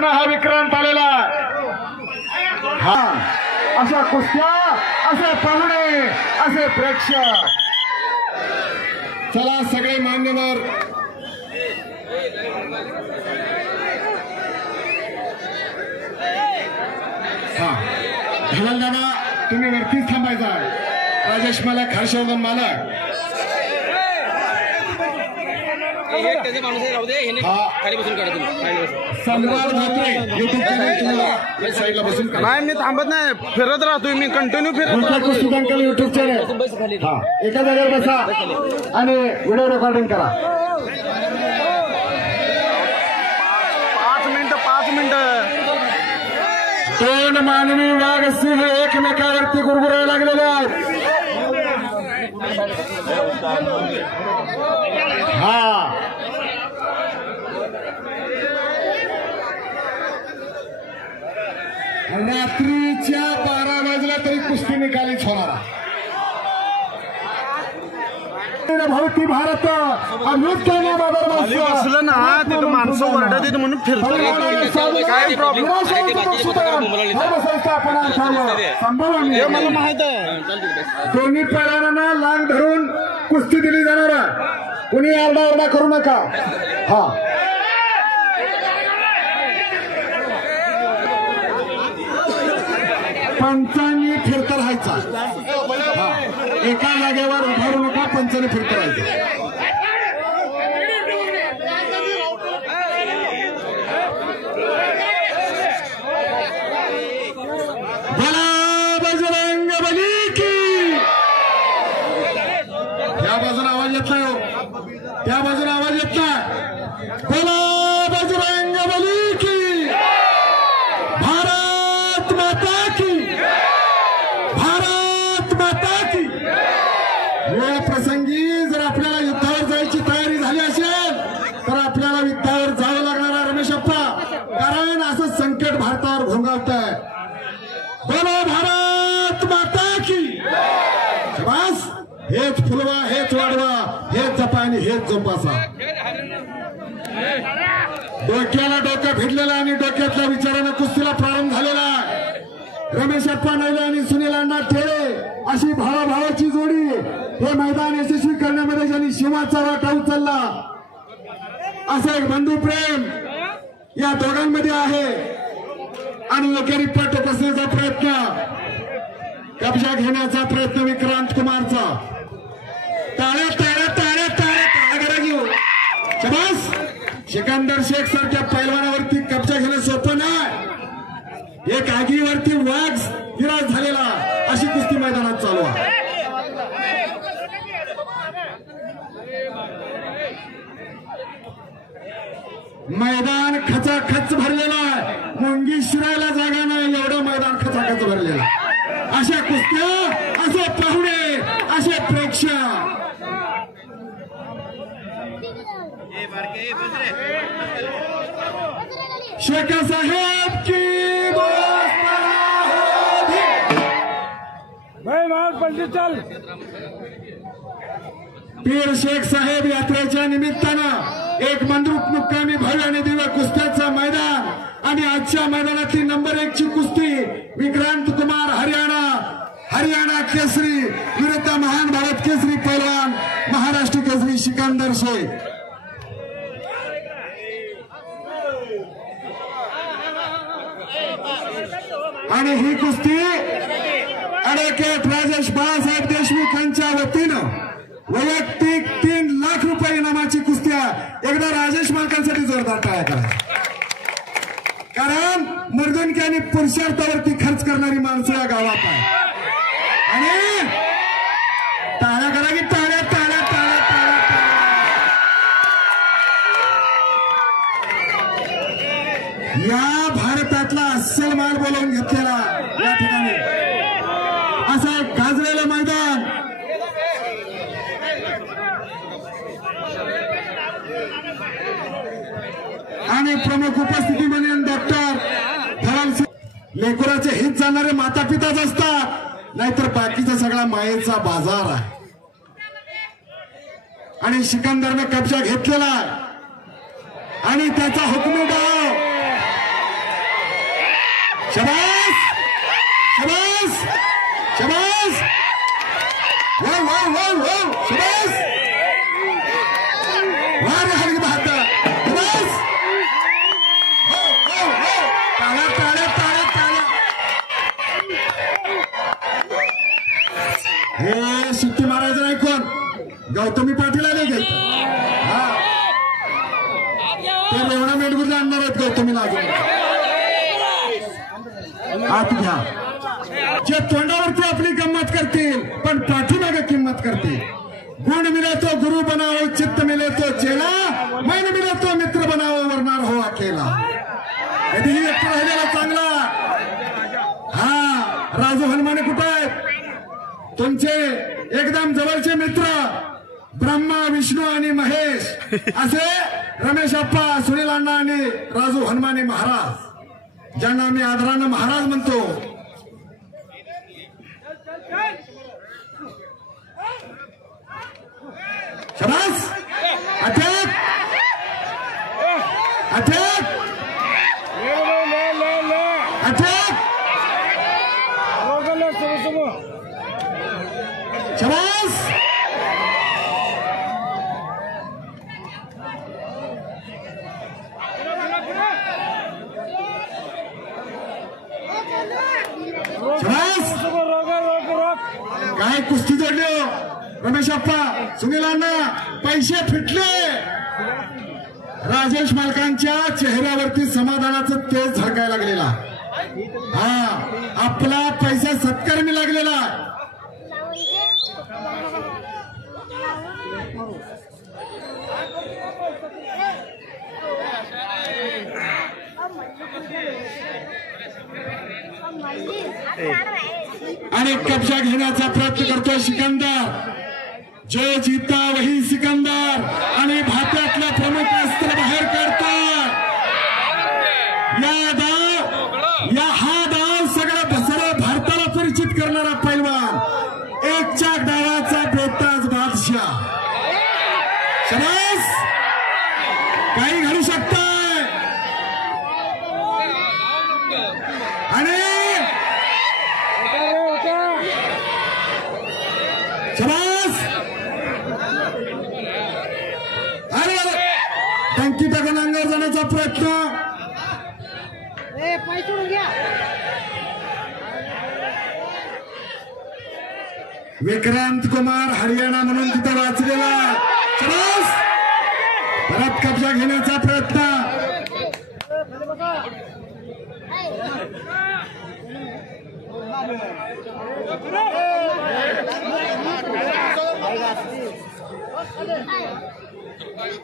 सिकंदरनं हा विक्रांत आलेला हा अशा कुस्त्या असे पाहुणे असे प्रेक्षक चला सगळे मान्यवर हा धनंदाबा तुम्ही वरतीच थांबायचा राजेश मालक हर्षवर्धन मालक सम्राट धोत्रे युट्यूब चॅनल साईडला बसून नाही मी थांबत नाही फिरत राहतोय मी कंटिन्यू फिरत राहतो युट्यूब चॅनल हा एका जागेवर बसा आणि व्हिडिओ रेकॉर्डिंग करा 5 मिनिटं दोन मानवी वाघ सिंह एकमेकावरती गुरगुरायला लागलेले आहेत हा रात्रीच्या 12 वाजला तरी कुस्ती निकालीच होणार भारती भारत बसलं ना तिथं माणसं ओरडत येत म्हणून फिरतो काय प्रॉब्लेम मला माहित आहे दोन्ही पैलवानांना लांग धरून कुस्ती दिली जाणार आहे कुणी आरडाओरडा करू नका हा पंचांनी फिरत राहायचा एका जागेवर उभारू नका पंचांनी फिरत राहायचं भला बजरंग बली की त्या बाजूने आवाज येत नाही हो त्या बाजूने आवाज येत नाही भला बजरंग बली की भारत माता की भारत माता की या प्रसंगी जर आपल्याला युद्धावर जायची तयारी झाली असेल तर आपल्याला युद्धावर जावं लागणार आहे रमेश अप्पा कारण असं संकट भारतावर भोंगावत आहे बोलो भारत माता की बस हेच फुलवा हेच वाढवा हेच जपा आणि हेच जोपासा डोक्याला डोकं भिडलेला आणि डोक्यातल्या विचारानं कुस्तीला प्रारंभ झालेला आहे रमेश अप्पा नैले आणि सुनील अण्णा ठेळे अशी भावाभावाची जोडी हे मैदान यशस्वी करण्यामध्ये ज्यांनी शिवाचा वाटा उचलला असं एक बंधू प्रेम या दोघांमध्ये आहे आणि एकेरी पट बसण्याचा प्रयत्न कब्जा घेण्याचा प्रयत्न विक्रांत कुमारचा टाळ्या टाळ्या टाळ्या टाळ्या टाळ्या घेऊ शबास सिकंदर शेख सारख्या पैलवानावरती कब्जा घेणं सोपं नाही एक आगीवरती वाघ विराज झालेला अशी कुस्ती मैदानात चालू आहे मैदान खचाखच भरलेला आहे मुंगी शिरायला जागा नाही एवढं मैदान खचाखच भरलेलं अशा कुस्त्या असे पाहुणे असे प्रेक्षक शेख साहेब की चल पीर शेख साहेब यात्रेच्या निमित्तानं एक मंद्रुप मुक्कामी भव्य आणि दिव्य कुस्त्याचं मैदान आणि आजच्या मैदानातली नंबर 1 ची कुस्ती विक्रांत कुमार हरियाणा केसरी विरुद्ध महान भारत केसरी पैलवान महाराष्ट्र केसरी सिकंदर शेख आणि ही कुस्ती ॲडव्होकेट राजेश बाळासाहेब देशमुख यांच्या वतीनं वैयक्तिक 3 लाख रुपये इनामाची कुस्त्या एकदा राजेश मालकांसाठी जोरदार टाळ्या करा कारण मर्दनकी आणि पुरुषार्थावरती खर्च करणारी माणसं या गावात आहे आणि टाळ्या करा की टाळ्या टाळ्या टाळ्या टाळ्या या भारतातला अस्सल माल बोलवून घेतलेला या ठिकाणी असं एक गाजलेलं मैदान आणि प्रमुख उपस्थितीमध्ये डॉक्टर धराल लेकराचे हित जाणारे माता पिताच असतात नाहीतर बाकीचा सगळा मायेचा बाजार आहे आणि सिकंदरने कब्जा घेतलेला आहे आणि त्याचा हुकमी डाव शबास शबास शबास वाव वाव वाव वाव शबास वाह रे हरी बहादुर शबास हो हो हो टाळ्या टाळ्या टाळ्या टाळ्या हे सुट्टी मारायचं नाही कोण गौतमी पाटील आले गे हा ते रेवणा मेंढगुरला आणणार आहेत गौतमीला अजून आत घ्या जे तोंडावरती आपली गंमत करतील पण पाठीमागे किंमत करतील गुण मिले तो गुरु बनाओ चित्त मिले तो चेला मन मिले तो मित्र बनाओ वरणार हो अकेला कधीही एकटा राहिलेला चांगला हा राजू हनुमाने कुठे आहेत तुमचे एकदम जवळचे मित्र ब्रह्मा विष्णू आणि महेश असे रमेश अप्पा सुनील अण्णा आणि राजू हनुमाने महाराज ज्यांना आम्ही आदरानं महाराज म्हणतो शबास अटॅक अटॅक अटॅक शबास काय कुस्ती जोडली हो रमेश अप्पा सुनील अण्णा पैसे फिटले राजेश मालकांच्या चेहऱ्यावरती समाधानाचं तेज झळकायला लागलेला हा आपला पैसा सत्कर्मी लागलेला आणि कब्जा घेण्याचा प्रयत्न करतोय सिकंदर जो जीता वही सिकंदर आणि भारतातल्या प्रमुख अस्त्र बाहेर काढतोय हा डाव सगळ्या भारताला परिचित करणारा पैलवान एकच्या डावाचा बेताज बादशाह शबास काही घडू शकतंय आणि शबास अरे टंकी टाकून अंगावर जाण्याचा प्रयत्न विक्रांत कुमार हरियाणा म्हणून तिथं वाचलेला शबास परत कब्जा घेण्याचा प्रयत्न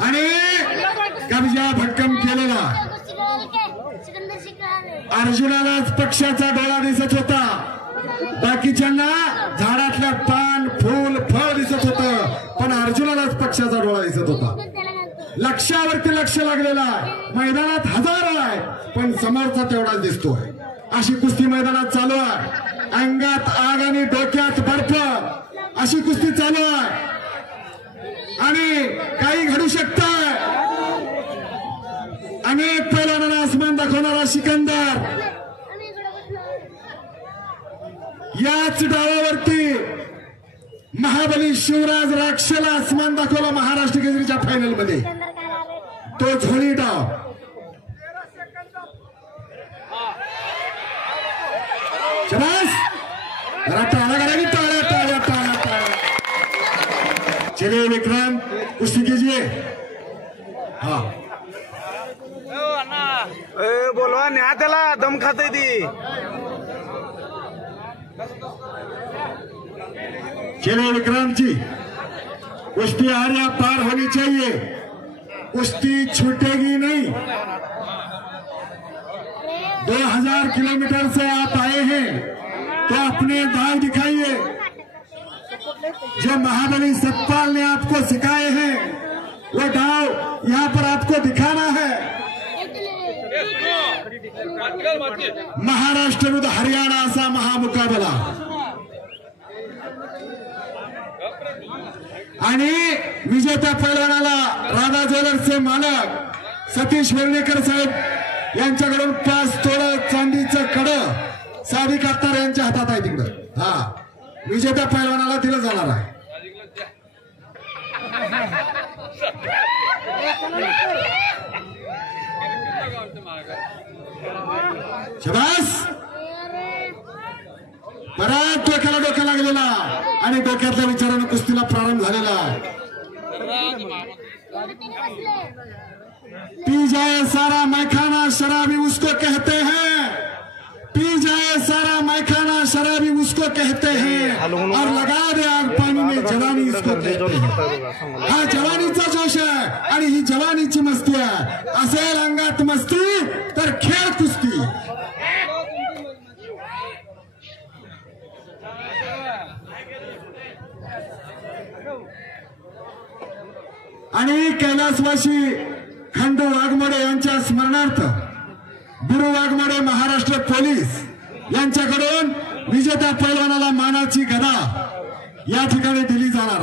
आणि कब्जा भक्कम केलेला अर्जुनालाच पक्षाचा डोळा दिसत होता बाकीच्यांना झाडातल्या पान फूल फळ दिसत होत पण अर्जुनालाच पक्षाचा डोळा दिसत होता लक्ष्यावरती लक्ष लागलेला आहे मैदानात हजार आहे पण समोरचा तेवढाच दिसतोय अशी कुस्ती मैदानात चालू आहे अंगात आग आणि डोक्यात बर्फ अशी कुस्ती चालू आहे आणि काही घडू शकतं अनेक पैलवानांना आसमान दाखवणारा सिकंदर याच डावावरती महाबली शिवराज राक्षला आसमान दाखवला महाराष्ट्र केसरीच्या फायनल मध्ये तो झोळी डाव शबास टाळ्या करायची टाळ्या टाळ्या टाळ्या टाळ्या चलिए विक्रांत कुस्ती कीजिए हाँ बोलवा न्या त्याला दम खाते ती चलिए विक्रांत जी कुश्ती आर्या पार होनी चाहिए कुश्ती छूटेगी नहीं 2000 किलोमीटर से आप आए हैं तो अपने दाव दिखाइए जो महाबली सतपाल ने आपको सिखाए हैं वो दाव यहाँ पर आपको दिखाना है महाराष्ट्र विरुद्ध हरियाणा असा महामुकाबला आणि विजेत्या पैलवानाला राधा ज्वेलर्सचे मालक सतीश वर्णेकर साहेब यांच्याकडून 5 तोळे चांदीचं कडं विजेत्या पैलवानाला दिलं जाणार आहे. शाबास. परत डोक्याला लागलेला आणि डोक्यातल्या विचारानं कुस्तीला प्रारंभ झालेला. पी जाए सारा मैखाना शराबी उसको कहते हैं, पी जाए सारा मैखाना शराबी उसको कहते हैं, और लगा दे आग पानी में जवानी इसको कहते हैं. हा जवानीचा जोश आहे आणि ही जवानीची मस्ती आहे. असेल अंगात मस्ती तर खेळ कुस्ती. आणि कैलासवासी खंडू वाघमोडे यांच्या स्मरणार्थ बिरू वाघमोडे महाराष्ट्र पोलीस यांच्याकडून विजेत्या पैलवानाला मानाची गदा या ठिकाणी दिली जाणार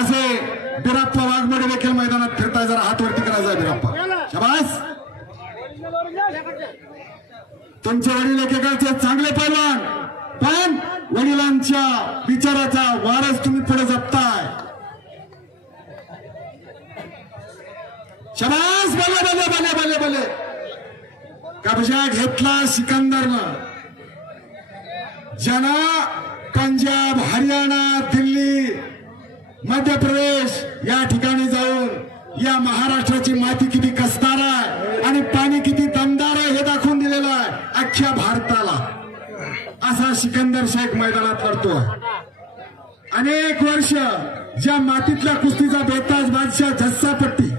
असे बिराप्पा वाघमोडे देखील मैदानात फिरताय. जरा हात वरती करायचा बिराप्पा. शाबास. तुमचे वडील एकेकाळचे चांगले पैलवान, पण वडिलांच्या विचाराचा वारस तुम्ही पुढे जपताय. शाबास. बोले बोले बोले बोले बोले. कब्जा घेतला सिकंदरनं. ज्यानं पंजाब, हरियाणा, दिल्ली, मध्य प्रदेश या ठिकाणी जाऊन या महाराष्ट्राची माती किती कसदार आहे आणि पाणी किती दमदार आहे हे दाखवून दिलेलं आहे अख्ख्या भारताला. असा सिकंदर शेख मैदानात लढतो. अनेक वर्ष ज्या मातीतल्या कुस्तीचा बेताज बादशाह झस्सापट्टी,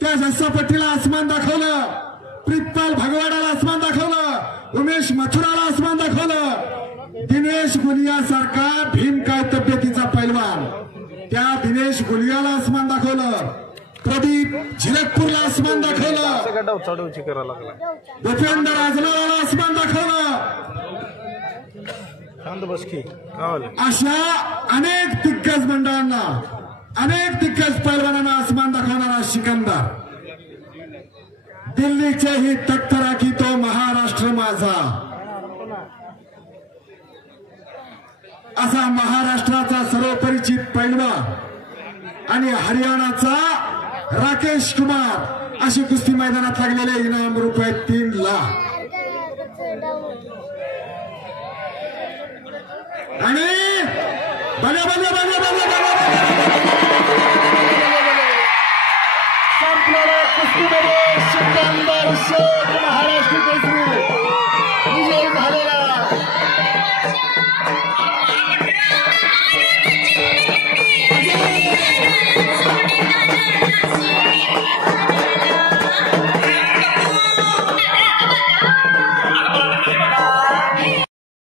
त्या झस्सापट्टीला आसमान दाखवलं. प्रितपाल भगवाडाला आसमान दाखवलं. उमेश मथुराला आसमान दाखवलं. दिनेश गुलिया सारखा भीमकाय तब्येतीचा पैलवान, त्या दिनेश गुलियाला आसमान दाखवलं. प्रदीप झिरकपूरला आसमान दाखवलं. भूपेंद्र राजनाला आसमान दाखवलं. अशा अनेक दिग्गज मंडळांना, अनेक दिग्गज पैलवानांना आसमान दाखवणारा सिकंदर. दिल्लीचे ही तख्त राखी तो महाराष्ट्र माझा, असा महाराष्ट्राचा सर्वपरिचित पैलवान आणि हरियाणाचा राकेश कुमार अशी कुस्ती मैदानात लागलेले इनाम रुपये 3 लाख. आणि बले बले बले बले संपलेल्या कुस्तीमध्ये सिकंदर शेख महाराष्ट्र केसरी